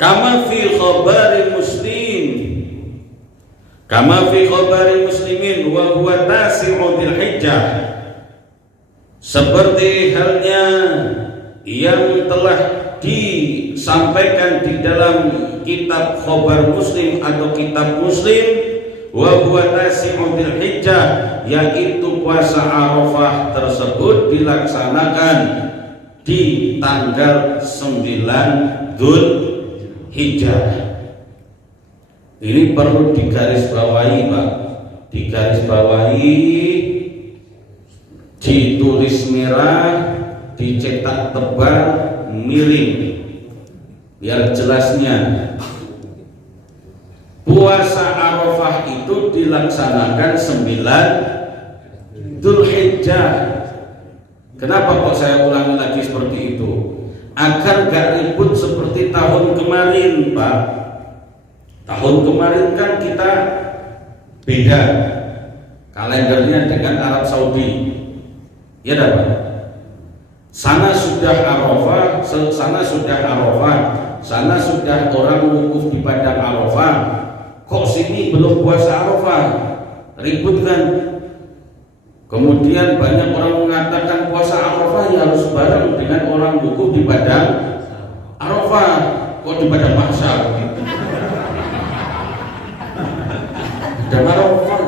Kama fi khabari muslim, kama fi khabari muslimin wa huwa tasi'u dzulhijjah, seperti halnya yang telah disampaikan di dalam kitab khabar muslim atau kitab muslim, wa huwa tasi'u dzulhijjah, yaitu puasa Arafah tersebut dilaksanakan di tanggal 9 Dzulhijjah. Ini perlu digarisbawahi, Pak. Digarisbawahi, ditulis merah, dicetak tebal, miring, biar jelasnya. Puasa Arafah itu dilaksanakan 9 Dzulhijjah. Kenapa kok saya ulangi lagi seperti itu? Agar gak ribut seperti tahun kemarin, Pak. Tahun kemarin kan kita beda kalendernya dengan Arab Saudi, ya Pak. Sana sudah Arafah, sana sudah orang wukuf di padang Arafah. Kok sini belum puasa Arafah? Ribut kan? Kemudian banyak orang mengatakan puasa Arafah ya harus bareng dengan orang wukuf di padang Arafah. Kok di padang mahsyar? Padang Arafah.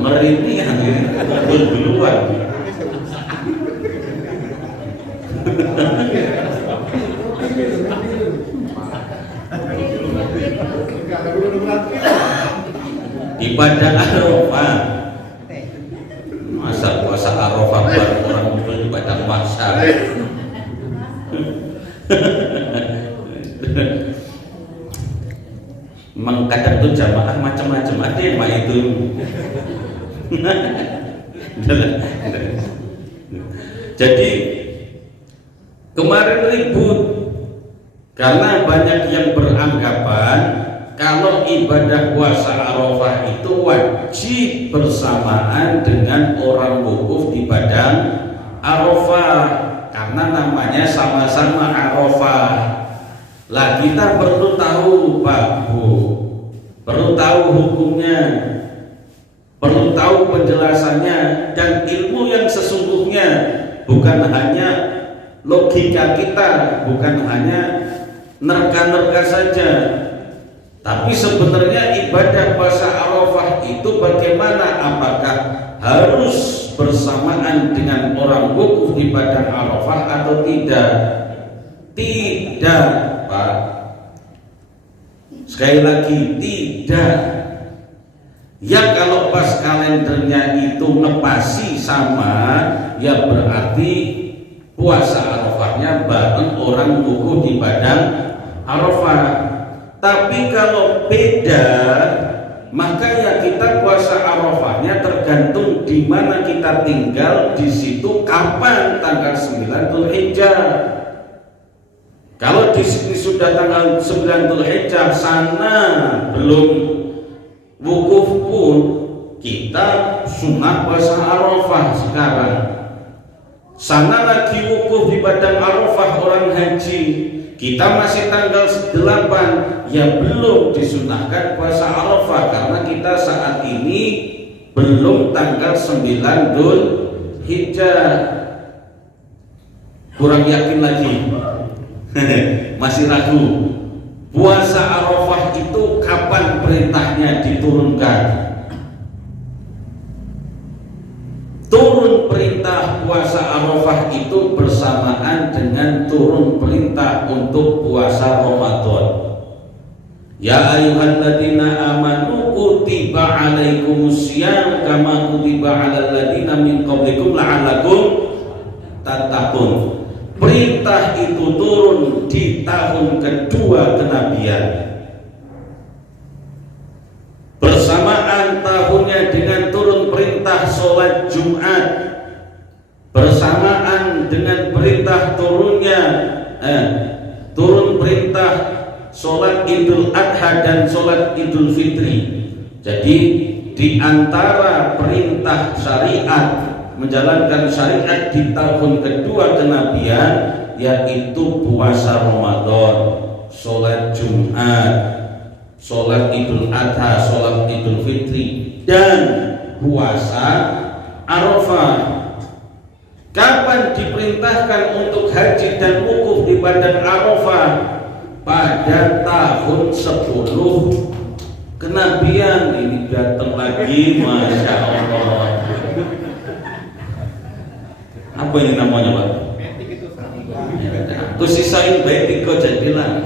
Merintih kan duluan. Di padang Arafah, masa puasa Arafah buat orang di padang mahsyar. Memang kadang tuh jamaah macam-macam, ada yang mah itu. Jadi kemarin ribut karena banyak yang beranggapan kalau ibadah puasa Arafah itu wajib bersamaan dengan orang wukuf di padang Arafah, karena namanya sama-sama Arafah. Lah kita perlu tahu, Pak Bu, perlu tahu hukumnya, perlu tahu penjelasannya, dan ilmu yang sesungguhnya, bukan hanya logika kita, bukan hanya nerka-nerka saja. Tapi sebenarnya ibadah puasa Arafah itu bagaimana? Apakah harus bersamaan dengan orang wukuf di padang Arafah atau tidak? Tidak, Pak. Sekali lagi, tidak. Ya kalau pas kalendernya itu nepasi sama, ya berarti puasa Arafahnya bareng orang wukuf di padang Arafah. Tapi kalau beda, maka ya kita puasa Arafahnya tergantung di mana kita tinggal, di situ kapan tanggal 9 Dzulhijjah. Kalau di sini sudah tanggal 9 Dzulhijjah, sana belum wukuf pun, kita sunat puasa Arafah sekarang. Sana lagi wukuf di padang Arafah orang haji, kita masih tanggal 8, ya belum disunahkan puasa Arafah karena kita saat ini belum tanggal 9 Dzulhijjah. Kurang yakin lagi? Masih ragu? Puasa Arafah itu kapan perintahnya diturunkan? Turun perintah puasa Arafah itu bersamaan dengan turun perintah untuk puasa Ramadan. Ya ayyuhalladzina amanu kutiba alaikumusiyam kama kutiba alal ladzina min qablikum la'allakum tattaqun. Perintah itu turun di tahun kedua kenabian, bersamaan tahunnya dengan turun perintah sholat Jumat, bersamaan dengan perintah turun perintah sholat Idul Adha dan sholat Idul Fitri. Jadi di antara perintah syariat menjalankan syariat di tahun kedua kenabian, yaitu puasa Ramadan, sholat Jumat, sholat Idul Adha, sholat Idul Fitri, dan puasa Arafah. Kapan diperintahkan untuk haji dan wukuf di Padang Arafah? Pada tahun 10 kenabian. Ini datang lagi, Masya Allah. Apa ini namanya, Pak? Aku sisain baik kau jadilah.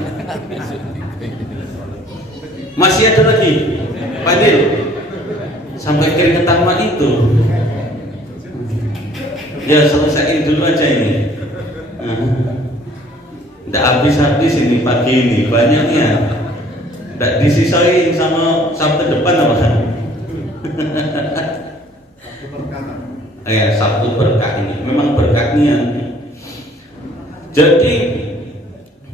Masih ada lagi, Padil, sampai keringetan mah itu. Ya selesaiin dulu aja ini. Tidak habis-habis ini pagi ini, banyaknya. Tidak disisain sama Sabtu depan apa kan? Ya Sabtu berkah ini, memang berkahnya. Jadi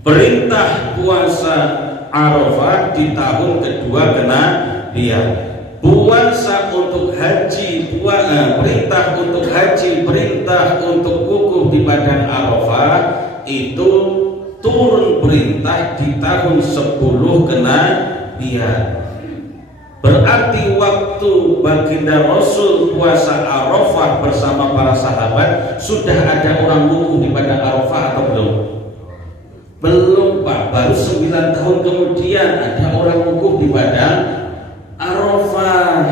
perintah puasa Arafah di tahun kedua kenabian. Puasa untuk haji, perintah untuk haji, perintah untuk wukuf di Padang Arafah itu turun perintah di tahun 10 kenabian. Berarti waktu baginda Rasul puasa Arafah bersama para sahabat, sudah ada orang wukuf di Padang Arafah atau belum? Belum, Pak. Baru 9 tahun kemudian ada orang wukuf di Padang Arafah.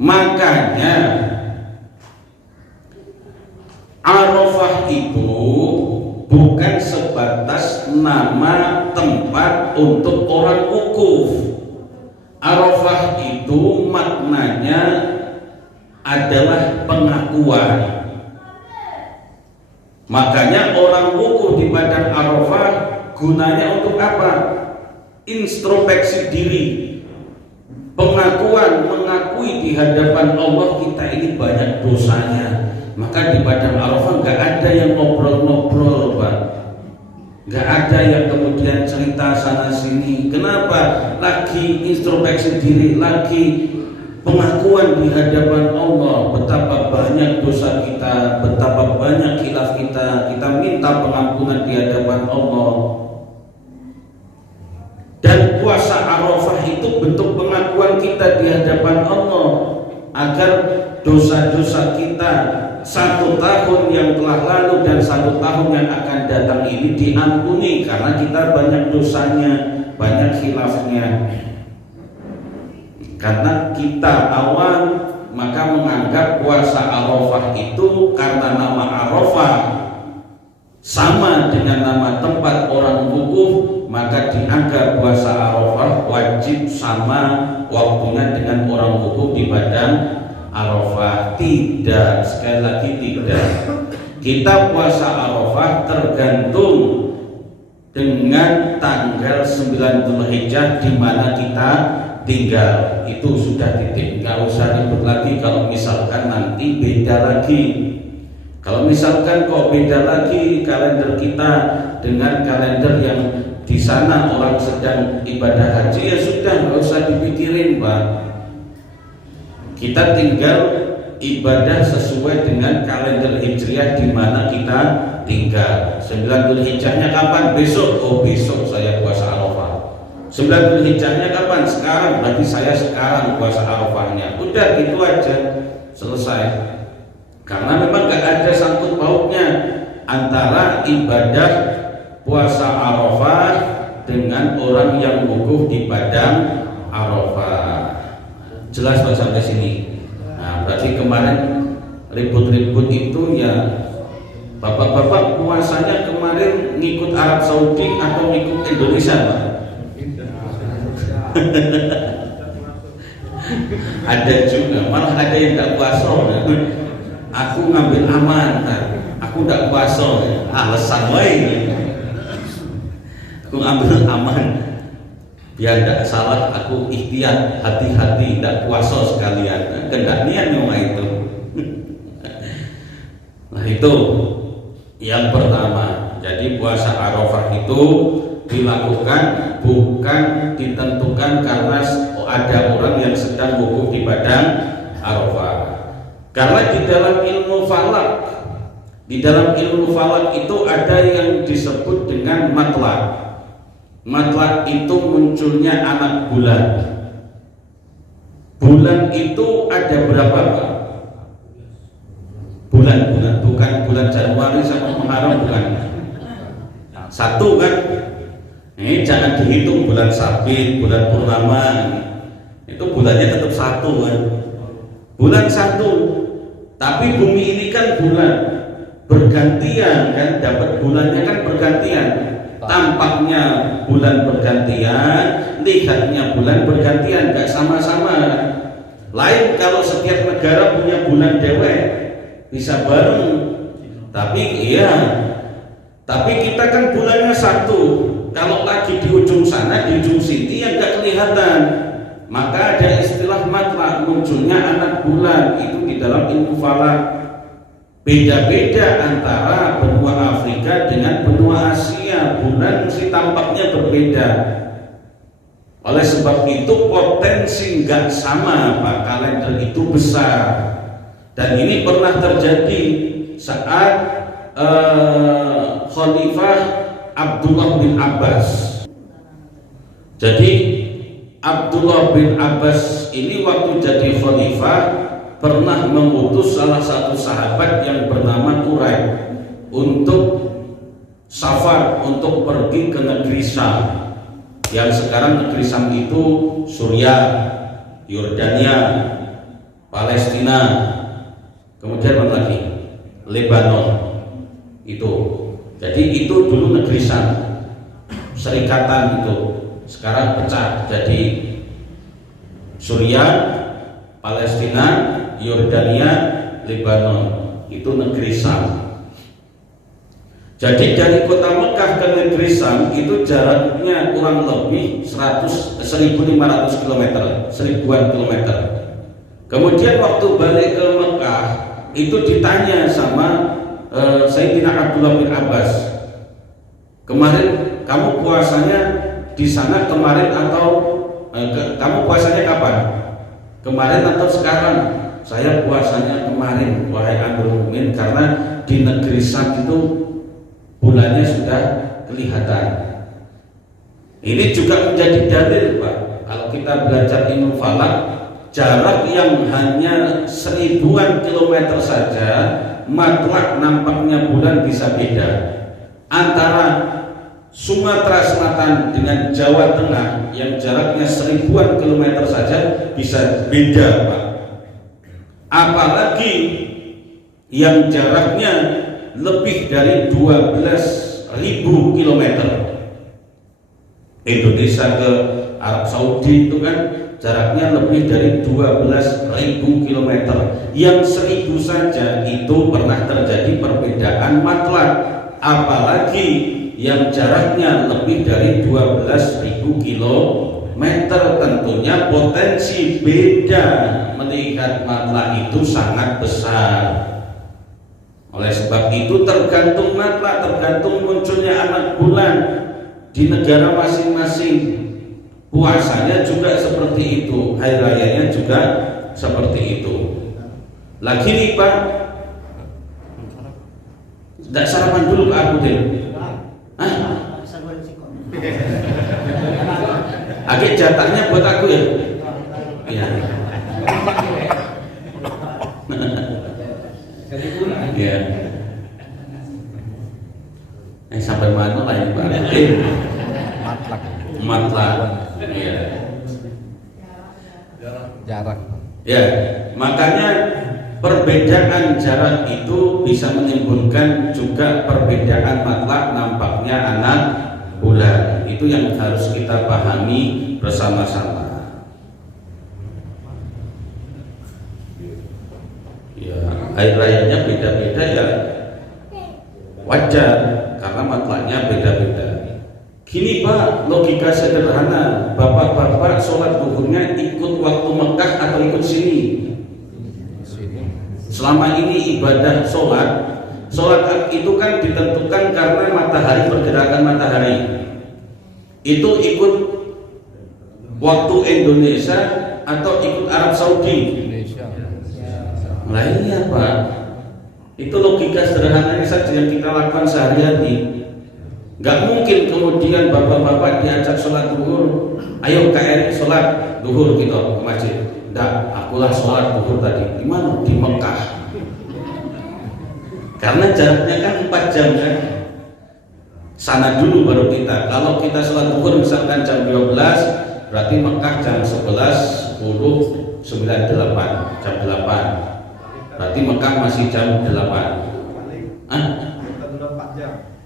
Makanya Arafah itu bukan sebatas nama tempat untuk orang wukuf. Arafah itu maknanya adalah pengakuan. Makanya orang wukuf di Padang Arafah gunanya untuk apa? Introspeksi diri, pengakuan, mengakui di hadapan Allah kita ini banyak dosanya. Maka di Padang Arafah nggak ada yang ngobrol-ngobrol, Pak. Nggak ada yang kemudian cerita sana sini. Kenapa? Lagi introspeksi diri, lagi pengakuan di hadapan Allah. Betapa banyak dosa kita, betapa banyak khilaf kita. Kita minta pengampunan di hadapan Allah. Dan puasa Arafah itu bentuk pengakuan kita di hadapan Allah agar dosa-dosa kita 1 tahun yang telah lalu dan 1 tahun yang akan datang ini diampuni, karena kita banyak dosanya, banyak khilafnya. Karena kita awam, maka menganggap puasa Arafah itu karena nama Arafah sama dengan nama tempat orang wukuf, maka dianggap puasa Arafah wajib sama waktunya dengan orang wukuf di Padang Arafah. Tidak, sekali lagi tidak. Kita puasa Arafah tergantung dengan tanggal 9 Dzulhijjah di mana kita tinggal. Itu sudah titik, nggak usah ribut lagi. Kalau misalkan nanti beda lagi, kalau misalkan kok beda lagi kalender kita dengan kalender yang di sana orang sedang ibadah haji, ya sudah, nggak usah dipikirin, Pak. Kita tinggal ibadah sesuai dengan kalender Hijriah di mana kita tinggal. 9 Dzulhijjahnya kapan? Besok. Oh, besok saya puasa Arafah. 9 Dzulhijjahnya kapan? Sekarang. Berarti saya sekarang puasa Arafahnya. Udah, gitu aja, selesai. Karena memang gak ada sangkut pautnya antara ibadah puasa Arafah dengan orang yang wukuf di Padang Arafah. Jelas Pak sampai sini. Nah, berarti kemarin ribut-ribut itu ya, bapak-bapak puasanya kemarin ngikut Arab Saudi atau ngikut Indonesia, Pak? Ada juga, malah ada yang tak puasa. Aku ngambil aman, aku tak puasa. Alasan lain. Aku ambil aman biar tidak salah, aku ikhtiar hati-hati tidak puasa sekalian. Kendak niat nyoma itu. Nah, itu yang pertama. Jadi puasa Arafah itu dilakukan bukan ditentukan karena ada orang yang sedang wukuf di Padang Arafah. Karena di dalam ilmu falak itu ada yang disebut dengan matlak. Matlak itu munculnya anak bulan. Bulan itu ada berapa, Pak? Bulan bukan bulan Januari sama Muharram, bukan. Satu kan? Ini jangan dihitung bulan Sabit, bulan purnama. Itu bulannya tetap satu kan? Bulan satu. Tapi bumi ini kan bulan bergantian kan, dapat bulannya kan bergantian. Tampaknya bulan bergantian, lihatnya bulan bergantian, nggak sama-sama. Lain kalau setiap negara punya bulan dewek, bisa bareng. Tapi kita kan bulannya satu. Kalau lagi di ujung sana, di ujung sini yang nggak kelihatan. Maka ada istilah matlak, munculnya anak bulan. Itu di dalam ilmu falak. Beda-beda antara benua Afrika dengan benua Asia. Bulan mesti tampaknya berbeda. Oleh sebab itu potensi nggak sama, Pak. Kalender itu besar. Dan ini pernah terjadi saat Khalifah Abdullah bin Abbas. Jadi Abdullah bin Abbas ini waktu jadi khalifah pernah mengutus salah satu sahabat yang bernama Quraib untuk safar, untuk pergi ke negeri Syam. Yang sekarang negeri Syam itu Suriah, Yordania, Palestina, kemudian apa lagi? Lebanon. Itu. Jadi itu dulu negeri Syam, serikatan itu. Sekarang pecah jadi Suriah, Palestina, Yordania, Lebanon. Itu negeri Syam. Jadi dari kota Mekah ke negeri Syam itu jaraknya kurang lebih 1.500 km, 1000-an kilometer. Kemudian waktu balik ke Mekah itu ditanya sama Sayyidina Abdullah bin Abbas, kemarin kamu puasanya di sana kemarin atau kamu puasanya kapan? Kemarin atau sekarang? Saya puasanya kemarin, wahai Amirul Mukminin, karena di negeri Syam itu bulannya sudah kelihatan. Ini juga menjadi dalil, Pak. Kalau kita belajar ilmu falak, jarak yang hanya 1000-an kilometer saja, matlak nampaknya bulan bisa beda. Antara Sumatera Selatan dengan Jawa Tengah yang jaraknya 1000-an kilometer saja bisa beda, Pak. Apalagi yang jaraknya lebih dari 12.000 kilometer. Indonesia ke Arab Saudi itu kan jaraknya lebih dari 12.000 kilometer. Yang 1000 saja itu pernah terjadi perbedaan matlak. Apalagi yang jaraknya lebih dari 12.000 kilometer, tentunya potensi beda melihat matlak itu sangat besar. Oleh sebab itu tergantung matlak, tergantung munculnya anak bulan di negara masing-masing. Puasanya juga seperti itu, hari rayanya juga seperti itu. Lagi nih, Pak, tidak sarapan dulu Pak Abudin. Agak jatahnya buat aku ya. Iya. Iya. Sampai mana lah ini Pak? Matlak. Iya. Jarak. Ya, makanya perbedaan jarak itu bisa menimbulkan juga perbedaan matlak nampaknya anak bulan. Itu yang harus kita pahami bersama-sama. Ya, hari rayanya beda-beda ya wajar karena matlaknya beda-beda. Gini Pak, logika sederhana, bapak-bapak sholat duhurnya ikut waktu Mekah atau ikut sini? Selama ini ibadah sholat itu kan ditentukan karena matahari, pergerakan matahari. Itu ikut waktu Indonesia atau ikut Arab Saudi? Lah iya Pak, itu logika sederhananya saja yang kita lakukan sehari-hari. Gak mungkin kemudian bapak-bapak diajak sholat duhur, ayo KRI sholat duhur gitu ke masjid. Nggak, akulah sholat duhur tadi. Di mana? Di Mekah. Karena jaraknya kan 4 jam kan. Sana dulu baru kita. Kalau kita sholat duhur misalkan jam 12, berarti Mekah jam 11, 10, 98, jam 8. Berarti Mekah masih jam 8. Hah?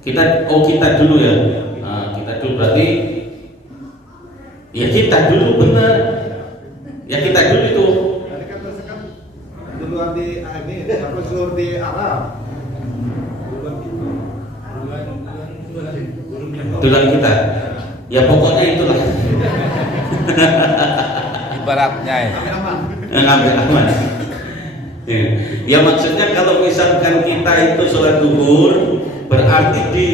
Kita dulu ya. Nah, kita dulu berarti ya kita dulu benar. Ya kita dulu itu. Tadi kan duluan di ini, apa duluan di Arab. Duluan kita. Ya pokoknya itulah. Ibaratnya ya. Ngambil aman. Ya maksudnya kalau misalkan kita itu sholat duhur, berarti di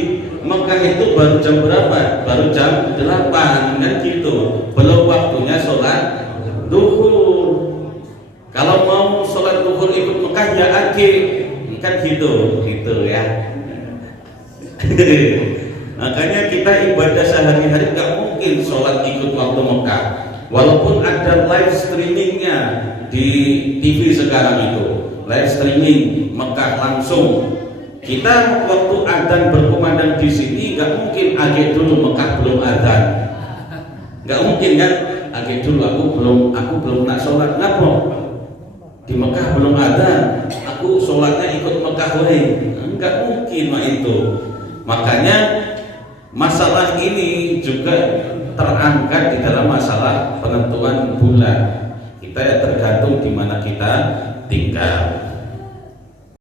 Mekah itu baru jam berapa? Baru jam 8 kan gitu. Belum waktunya sholat duhur. Kalau mau sholat duhur ikut Mekah ya aja, kan gitu ya. Makanya kita ibadah sehari-hari gak mungkin sholat ikut waktu Mekah. Walaupun ada live streamingnya di TV sekarang itu, live streaming Mekah langsung. Kita waktu adzan berkumandang di sini nggak mungkin agak dulu Mekah belum adzan, nggak mungkin kan? Agak dulu aku belum nak sholat ngapa? Di Mekah belum adzan, aku sholatnya ikut Mekah wae. Nggak mungkin mah itu. Makanya masalah ini juga terangkat di dalam masalah penentuan bulan. Kita ya tergantung di mana kita tinggal.